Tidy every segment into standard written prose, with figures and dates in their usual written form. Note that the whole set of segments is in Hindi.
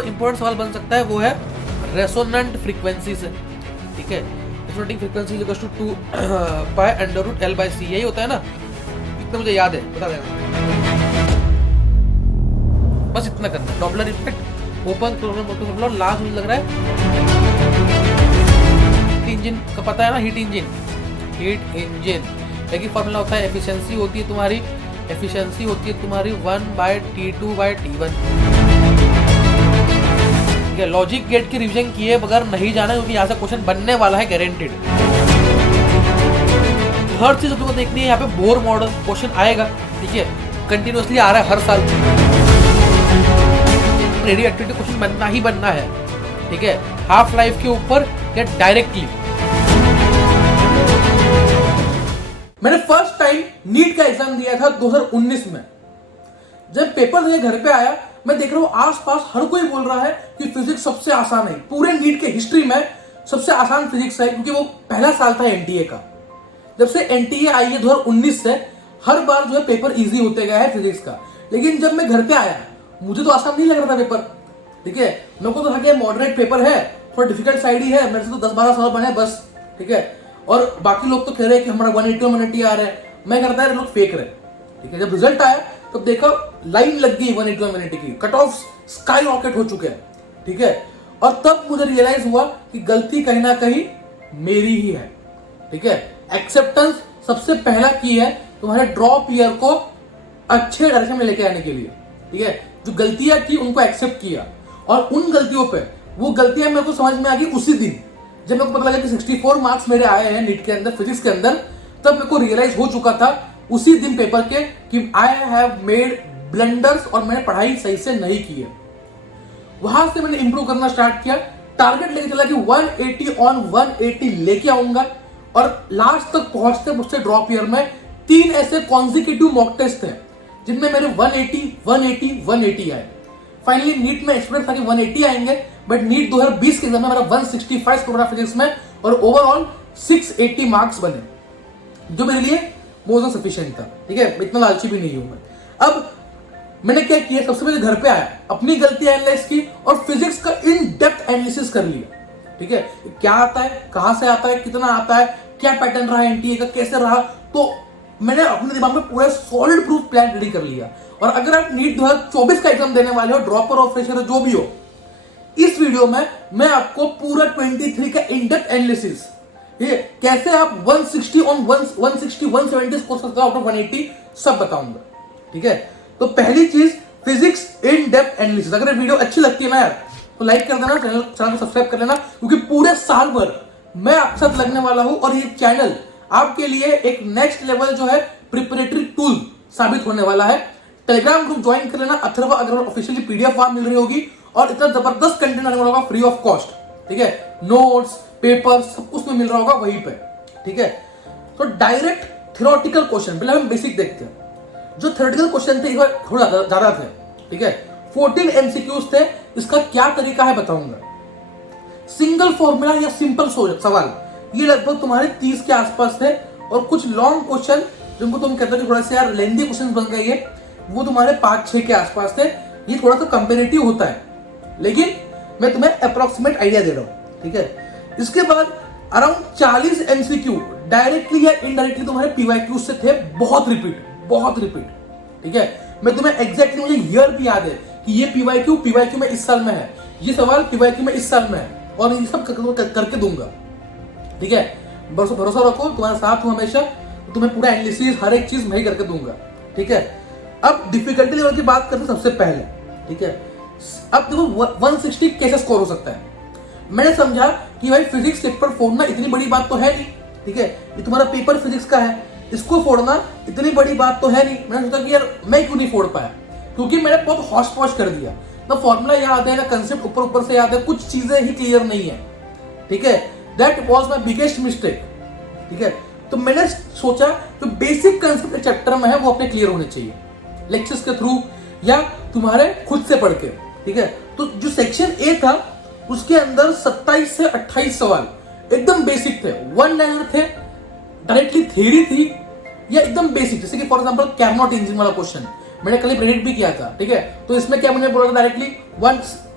जो इंपॉर्टेंट सवाल बन सकता है वो है रेसोनेंट फ्रीक्वेंसी से, ठीक है। Resonating frequency is equal to 2 pi under root L by C, यही होता है ना, इतना मुझे याद है, बता देना। बस इतना करना। Doppler effect, open closer motor, last मुझे लग रहा है इंजन का पता है ना, हीट इंजन। हीट इंजन एक ही फॉर्मूला होता है, एफिशिएंसी होती है तुम्हारी 1/T2/T1। ठीक है, लॉजिक गेट की रिवीजन किए बगैर नहीं जाना, क्योंकि यहाँ से क्वेश्चन बनने वाला है गारंटेड। हर चीज तुमको देखनी है, यहाँ पे बोर मॉडल क्वेश्चन आएगा, ठीक है, कंटिन्यूअसली आ रहा है हर साल। रेडियो एक्टिविटी क्वेश्चन बनना ही बनना है, ठीक है, हाफ लाइफ के ऊपर या डायरेक्टली। मैंने फर्स्ट टाइम नीट का एग्जाम दिया था 2019 में। जब पेपर देके घर पे आया, मैं देख रहा हूँ आसपास हर कोई बोल रहा है कि फिजिक्स सबसे आसान है, पूरे नीट के हिस्ट्री में सबसे आसान फिजिक्स है, क्योंकि वो पहला साल था एनटीए का। जब से एनटीए आई है 2019 से, हर बार जो है पेपर इजी होते गया है फिजिक्स का। लेकिन जब मैं घर पे आया, मुझे तो आसान नहीं लग रहा था पेपर, ठीक है, मेरे को तो था कि मॉडरेट पेपर है, थोड़ा डिफिकल्ट साइड ही है, मेरे से तो 10-12 सवाल बने बस, ठीक है। और बाकी लोग तो कह रहे हैं कि हमारा 180 आ रहा है, मैं करता है लोग फेक रहे, ठीक है। जब रिजल्ट आया तब तो देखा लाइन लग गई 180 की, कट ऑफ स्काई रॉकेट हो चुके हैं, ठीक है। और तब मुझे रियलाइज हुआ कि गलती कहीं ना कहीं मेरी ही है, ठीक है। एक्सेप्टेंस सबसे पहला की है तुम्हारे ड्रॉप ईयर को अच्छे डायरेक्शन में लेके आने के लिए, ठीक है। जो गलतियां की उनको एक्सेप्ट किया, और उन गलतियों पे, वो गलतियां मेरे को समझ में आ गई उसी दिन जब मेरे को पता लगा कि 64 मार्क्स मेरे आए हैं नीट के अंदर फिजिक्स के अंदर। तब मेरे को रियलाइज हो चुका था उसी दिन पेपर के कि आई हैव मेड ब्लंडर्स, और मैंने पढ़ाई सही से नहीं की है। वहां से मैंने इंप्रूव करना स्टार्ट किया, टारगेट लेके चला कि 180 ऑन 180 लेके आऊंगा। और लास्ट तक पहुंचते मुझसे ड्रॉप ईयर में 3 ऐसे कॉन्जिक्यूटिव मॉक टेस्ट थे जिनमें मेरे 180 आए। फाइनली नीट में एक्सपेक्ट था कि 180 आएंगे, बट नीट 2020 के एग्जाम में मेरा 165 स्कोर फिजिक्स में, और ओवरऑल 680 मार्क्स बने, जो मेरे लिए मोर देन सफिशिएंट था, ठीक है। इतना लालची भी नहीं हूं मैं। अब मैंने क्या किया, सबसे पहले घर पे आया, अपनी गलती एनालाइज की और फिजिक्स का इन डेप्थ एनालिसिस कर लिया, ठीक है। क्या आता है, कहां से आता है, कितना आता है, क्या पैटर्न रहा एनटीए का, कैसे रहा। तो मैंने अपने दिमाग में पूरा सॉलिड प्रूफ प्लान रेडी कर लिया। और अगर आप नीट 2024 का एग्जाम देने वाले हो, ड्रॉपर और फ्रेशर जो भी हो, इस वीडियो में मैं आपको पूरा 23 का इन डेप्थ एनालिसिस, ये कैसे आप 160 ऑन 160 170 स्कोर सकते हो आउट ऑफ 180, सब बताऊंगा, ठीक है। तो पहली चीज फिजिक्स इन डेप्थ एनालिसिस। अगर वीडियो अच्छी लगती है ना यार, तो लाइक कर देना, चैनल को सब्सक्राइब कर लेना, क्योंकि पूरे साल भर मैं आपके साथ लगने वाला हूं, और ये चैनल आपके लिए एक नेक्स्ट लेवल जो है प्रिपरेटरी टूल साबित होने वाला है। टेलीग्राम ग्रुप ज्वाइन कर लेना, Atharva Agrawal officially PDF form मिल रही होगी, और इतना जबरदस्त कंटेंट आने वाला होगा फ्री ऑफ कॉस्ट, ठीक है। नोट्स, पेपर सब कुछ में मिल रहा होगा वहीं पे, ठीक है। तो डायरेक्ट थ्योरेटिकल क्वेश्चन पहले हम बेसिक देखते हैं। जो थ्योरेटिकल क्वेश्चन थे इस बार थोड़ा ज्यादा थे, ठीक है। 14 एमसीक्यूज थे, इसका क्या तरीका है बताऊंगा। सिंगल फॉर्मूला या सिंपल सवाल ये लगभग तुम्हारे 30 के आसपास थे, और कुछ लॉन्ग क्वेश्चन जिनको तुम कहते हो थोड़ा सा यार लेंथी क्वेश्चन बन गए, वो तुम्हारे 5-6 के आसपास थे। ये थोड़ा सा कंपेरेटिव होता है, लेकिन मैं तुम्हें अप्रोक्सीमेट आइडिया दे रहा हूं, ठीक है। इसके बाद अराउंड 40 एमसीक्यू डायरेक्टली या इनडायरेक्टली तुम्हारे पीवाईक्यू से थे, बहुत रिपीट, ठीक है। मैं तुम्हें एग्जैक्टली, मुझे ईयर भी याद है कि ये पीवाईक्यू में इस साल में है, ये सवाल पीवाईक्यू में इस साल में है, और ये सब करके दूंगा, ठीक है। भरोसा रखो, तुम्हारे साथ हूं हमेशा, तुम्हें पूरा एनालिसिस हर एक चीज मैं ही करके दूंगा, ठीक है। अब डिफिकल्टी लेवल की बात करते हैं सबसे पहले, ठीक है। अब देखो 160 कैसे स्कोर हो सकता है। मैंने समझा कि भाई फिजिक्स पेपर फोड़ना इतनी बड़ी बात तो है नहीं, ठीक है। ये तुम्हारा पेपर फिजिक्स का है, इसको फोड़ना इतनी बड़ी बात तो है नहीं। मैंने सोचा कि यार मैं क्यों नहीं फोड़ पाया, क्योंकि मैंने बहुत हॉश पॉश कर दिया ना, फॉर्मूला याद है ना, कंसेप्ट ऊपर से याद है, कुछ चीजें ही क्लियर नहीं है, ठीक है। That was my biggest mistake, ठीक है। तो मैंने सोचा जो बेसिक कंसेप्ट चैप्टर में है वो अपने क्लियर होने चाहिए, लेक्चर्स के थ्रू या तुम्हारे खुद से पढ़ के, ठीक है। तो जो सेक्शन ए था उसके अंदर 27 से 28 सवाल एकदम बेसिक थे, वन लाइनर थे, डायरेक्टली थ्योरी थी, या एकदम बेसिक, जैसे कि फॉर एग्जांपल कैरनोट इंजन वाला क्वेश्चन मैंने कल प्रेडिक्ट भी किया था, ठीक है। तो इसमें क्या मैंने बोला था डायरेक्टली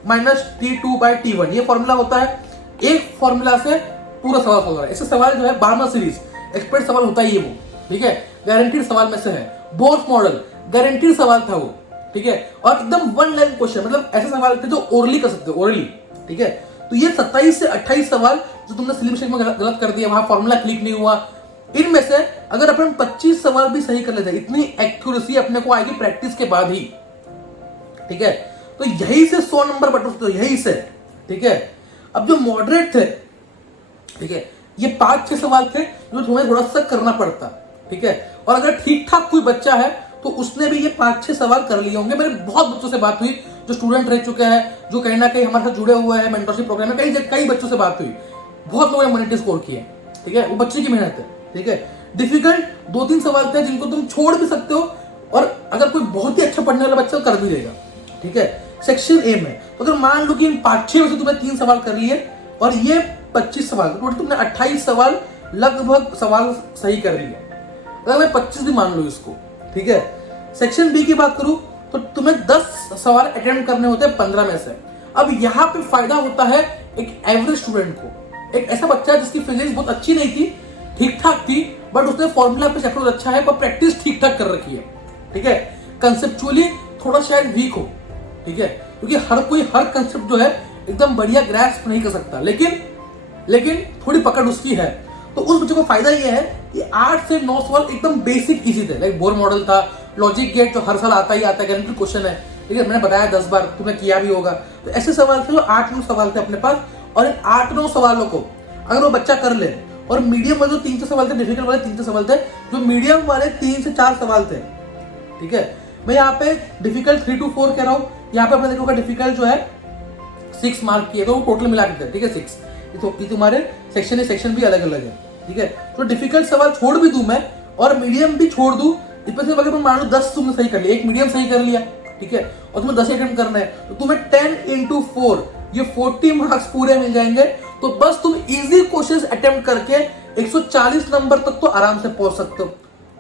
-T2/T1 ये फॉर्मूला होता है। एक फॉर्मूला से पूरा सवाल सॉल्व है। ऐसे सवाल जो है 12 सीरीज एक्सपर्ट सवाल होता ही है वो, ठीक है, गारंटीड सवाल में से है। बोर्ड मॉडल गारंटीड सवाल था वो, ठीक है, और एकदम वन लाइन क्वेश्चन, मतलब ऐसे सवाल थे जो ओरली कर सकते हो, ओरली, ठीक है। तो ये 27 से 28 सवाल जो तुमने स्लिप शेक में गलत कर दिया, वहां फॉर्मूला क्लिक नहीं हुआ, इनमें से अगर अपन 25 सवाल भी सही कर लेते, इतनी एक्यूरेसी अपने को आएगी प्रैक्टिस के बाद ही, ठीक है। तो यही से 100 नंबर बटो सकते हो, यही से, ठीक है। अब जो मॉडरेट थे, ठीक है, ये 5-6 सवाल थे जो तुम्हें थोड़ा सा करना पड़ता, ठीक है। और अगर ठीक ठाक कोई बच्चा है तो उसने भी ये 5-6 सवाल कर लिए होंगे। मेरे बहुत बच्चों से बात हुई जो स्टूडेंट रह चुके हैं, जो कहीं ना कहीं हमारे साथ जुड़े हुए हैं मेंटरशिप प्रोग्राम में, कई बच्चों से बात हुई, बहुत लोगों ने मॉनिटर स्कोर किए, ठीक है। वो बच्चे की मेहनत है, ठीक है। डिफिकल्ट 2-3 सवाल थे जिनको तुम छोड़ भी सकते हो, और अगर कोई बहुत ही अच्छा पढ़ने वाला बच्चा कर भी देगा, ठीक है। सेक्शन ए में तो अगर मान लो कि इन 5-6 में से तुमने 3 सवाल कर लिए और ये 25 सवाल, टोटल तुमने 28 सवाल लगभग सवाल सही कर लिए, अगर मैं 25 भी मान लो इसको, ठीक है। सेक्शन बी की बात करूं तो तुम्हें 10 सवाल अटेम्प्ट करने होते हैं 15 में से। अब यहाँ पे फायदा होता है एक एवरेज स्टूडेंट को, एक ऐसा बच्चा जिसकी फिजिक्स बहुत अच्छी नहीं थी, ठीक ठाक थी, बट उसने फॉर्मूला पे चैप्टर अच्छा है, पर प्रैक्टिस ठीक ठाक कर रखी है, ठीक है। कंसेप्चुअली थोड़ा शायद वीक हो, ठीक है, क्योंकि हर कोई हर कंसेप्ट जो है एकदम बढ़िया ग्रैस्प नहीं कर सकता, लेकिन थोड़ी पकड़ उसकी है। तो उस बच्चे को फायदा ये है कि 8 से 9 सवाल एकदम बेसिक इजी थे, लाइक बोर मॉडल था, लॉजिक गेट जो हर साल आता ही आता है, गारंटी क्वेश्चन है, ठीक है, मैंने बताया 10 बार, तुमने किया भी होगा। तो ऐसे सवाल थे जो 8-9 सवाल थे अपने पास, और इन 8-9 सवालों को अगर वो बच्चा कर ले, और मीडियम वाले जो 3-4 सवाल थे, डिफिकल्ट वाले 3-4 सवाल थे, जो मीडियम वाले 3 से 4 सवाल थे, ठीक है। मैं यहाँ पे डिफिकल्ट 3 to 4 कह रहा हूँ, यहाँ पे आपने देखोगे डिफिकल्ट जो है 6 मार्क की है, तो वो टोटल मिला के, ठीक है, 6। तो तुम्हारे सेक्शन ए सेक्शन भी अलग अलग है, ठीक है। तो डिफिकल्ट सवाल छोड़ भी दूं मैं और मीडियम भी छोड़ दूं, इसमें से अगर तुम मान लो 10 तुमने सही कर लिया, एक मीडियम सही कर लिया, ठीक है, और तुम्हें 10 अटेम्प्ट करना है, तो तुम्हें 10 into 4 ये 40 मार्क्स पूरे मिल जाएंगे। तो बस तुम इजी क्वेश्चंस अटेम्प्ट करके 140 नंबर तक तो आराम से पहुंच सकते हो,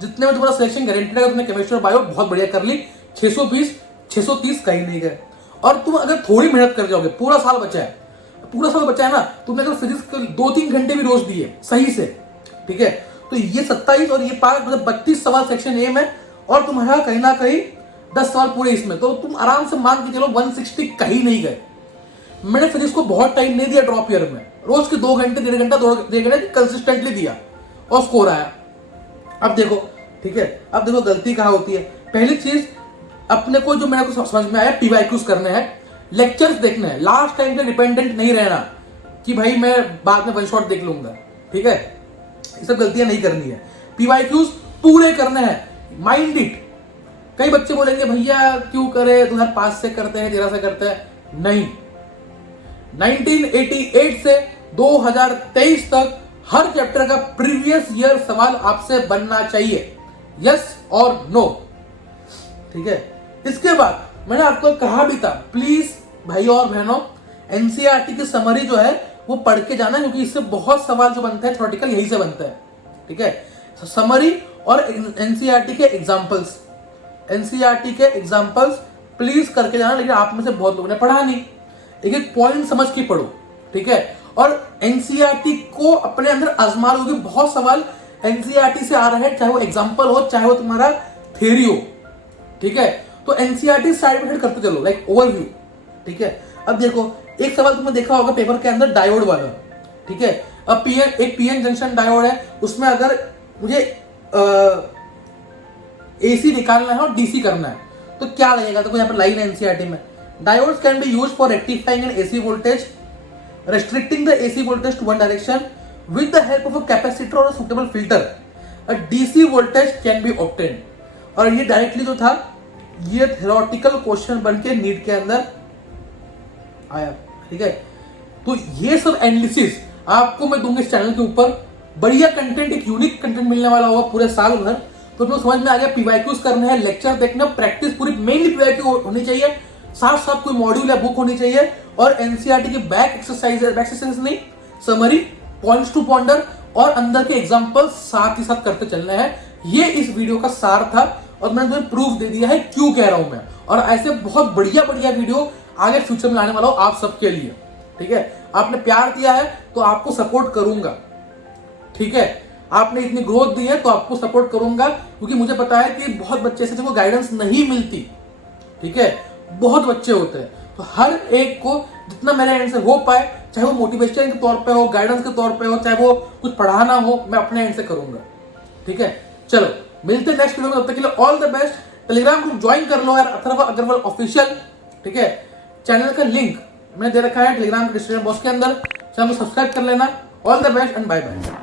जितने में तुम्हारा सिलेक्शन गारंटेड है। तुमने केमिस्ट्री और बायो बहुत बढ़िया कर ली, 620-630 कहीं नहीं गए। और तुम अगर थोड़ी मेहनत कर जाओगे, पूरा साल बचा है ना, तुमने अगर फिजिक्स के 2-3 घंटे भी रोज दिए सही से, ठीक है, तो ये 27 और ये 5 मतलब 32 सवाल सेक्शन ए में, और तुम्हारा कहीं ना कहीं 10 सवाल पूरे इसमें, तो तुम आराम से मान के चलो 160 कहीं नहीं गए। मैंने फिजिक्स को बहुत टाइम नहीं दिया ड्रॉप ईयर में, रोज के 2 घंटे 1.5 घंटा कंसिस्टेंटली दिया और स्कोर आया। अब देखो, ठीक है, अब देखो गलती कहाँ होती है। पहली चीज अपने को जो मेरे को समझ में आया, PYQs करने हैं, लेक्चर्स देखने हैं, लास्ट टाइम पे डिपेंडेंट नहीं रहना कि भाई मैं बाद में वन शॉट देख लूंगा, ठीक है, ये सब गलतियां नहीं करनी है। PYQs पूरे करने हैं, माइंड इट। कई बच्चे बोलेंगे भैया क्यों करे, 2005 से करते हैं, 13 से करते हैं, नहीं, 1988 से 2023 तक हर चैप्टर का प्रीवियस ईयर सवाल आपसे बनना चाहिए, यस और नो, ठीक है। इसके बाद मैंने आपको कहा भी था, प्लीज भाई और बहनों, एनसीईआरटी की समरी जो है वो पढ़ के जाना, क्योंकि इससे बहुत सवाल जो बनते हैं थ्योरेटिकल यही से बनता है, ठीक है। समरी और एनसीईआरटी के एग्जांपल्स प्लीज करके जाना, लेकिन आप में से बहुत लोगों ने पढ़ा नहीं, एक एक पॉइंट समझ के पढ़ो, ठीक है। और एनसीईआरटी को अपने अंदर आजमा लो, क्योंकि बहुत सवाल एनसीईआरटी से आ रहे हैं, चाहे वो एग्जाम्पल हो चाहे वो तुम्हारा थ्योरी हो, ठीक है। तो एनसीईआरटी साइड बाय साइड करते चलो, लाइक ओवरव्यू, ठीक है। अब देखो एक सवाल तुमने देखा होगा पेपर के अंदर डायोड वाला, ठीक है। अब एक पीएन जंक्शन डायोड है, उसमें अगर मुझे एसी निकालना है और डीसी करना है तो क्या लगेगा, तो यहाँ पर लाइन है एनसीईआरटी में, diodes can be used for rectifying N AC voltage, restricting the AC voltage to one direction with the help of a capacitor or a suitable filter, a DC voltage can be obtained। और ये डायरेक्टली जो था ये थ्योरेटिकल क्वेश्चन बन के नीट के अंदर आया, ठीक है। तो ये सब एनालिसिस आपको मैं दूंगा इस चैनल के ऊपर, बढ़िया कंटेंट, एक यूनिक कंटेंट मिलने वाला होगा पूरे साल भर। तो तुम्हें समझ में आ गया, PYQs करने हैं, लेक्चर देखना, प्रैक्टिस पूरी मेनली PYQ होनी चाहिए, साथ साथ कोई मॉड्यूल या बुक होनी चाहिए, और एनसीईआरटी की बैक एक्सरसाइज नहीं, समरी, पॉइंट्स टू पॉन्डर और अंदर के एग्जांपल साथ ही साथ करते चलना है। ये इस वीडियो का सार था, और मैंने तुम्हें प्रूफ दे दिया है क्यों कह रहा हूं मैं। और ऐसे बहुत बढ़िया बढ़िया वीडियो आगे फ्यूचर में लाने वाला हूं आप सबके लिए। ठीक है, आपने प्यार दिया है तो आपको सपोर्ट करूंगा। ठीक है, आपने इतनी ग्रोथ दी है तो आपको सपोर्ट करूंगा, क्योंकि मुझे पता है कि बहुत बच्चे ऐसे जिनको गाइडेंस नहीं मिलती। ठीक है, बहुत बच्चे होते हैं, तो हर एक को जितना मेरे एंड से हो पाए, चाहे वो मोटिवेशन के तौर पे हो, गाइडेंस के तौर पे हो, चाहे वो कुछ पढ़ाना हो, मैं अपने एंड से करूंगा। ठीक है, चलो मिलते हैं नेक्स्ट वीडियो में, तब तक के लिए all the best. Telegram group join कर लो यार, अथर्व अग्रवाल ऑफिशियल। ठीक है, चैनल का लिंक मैंने दे रखा है टेलीग्राम के डिस्क्रिप्शन बॉक्स के अंदर, चैनल को सब्सक्राइब कर लेना। All the best and bye bye.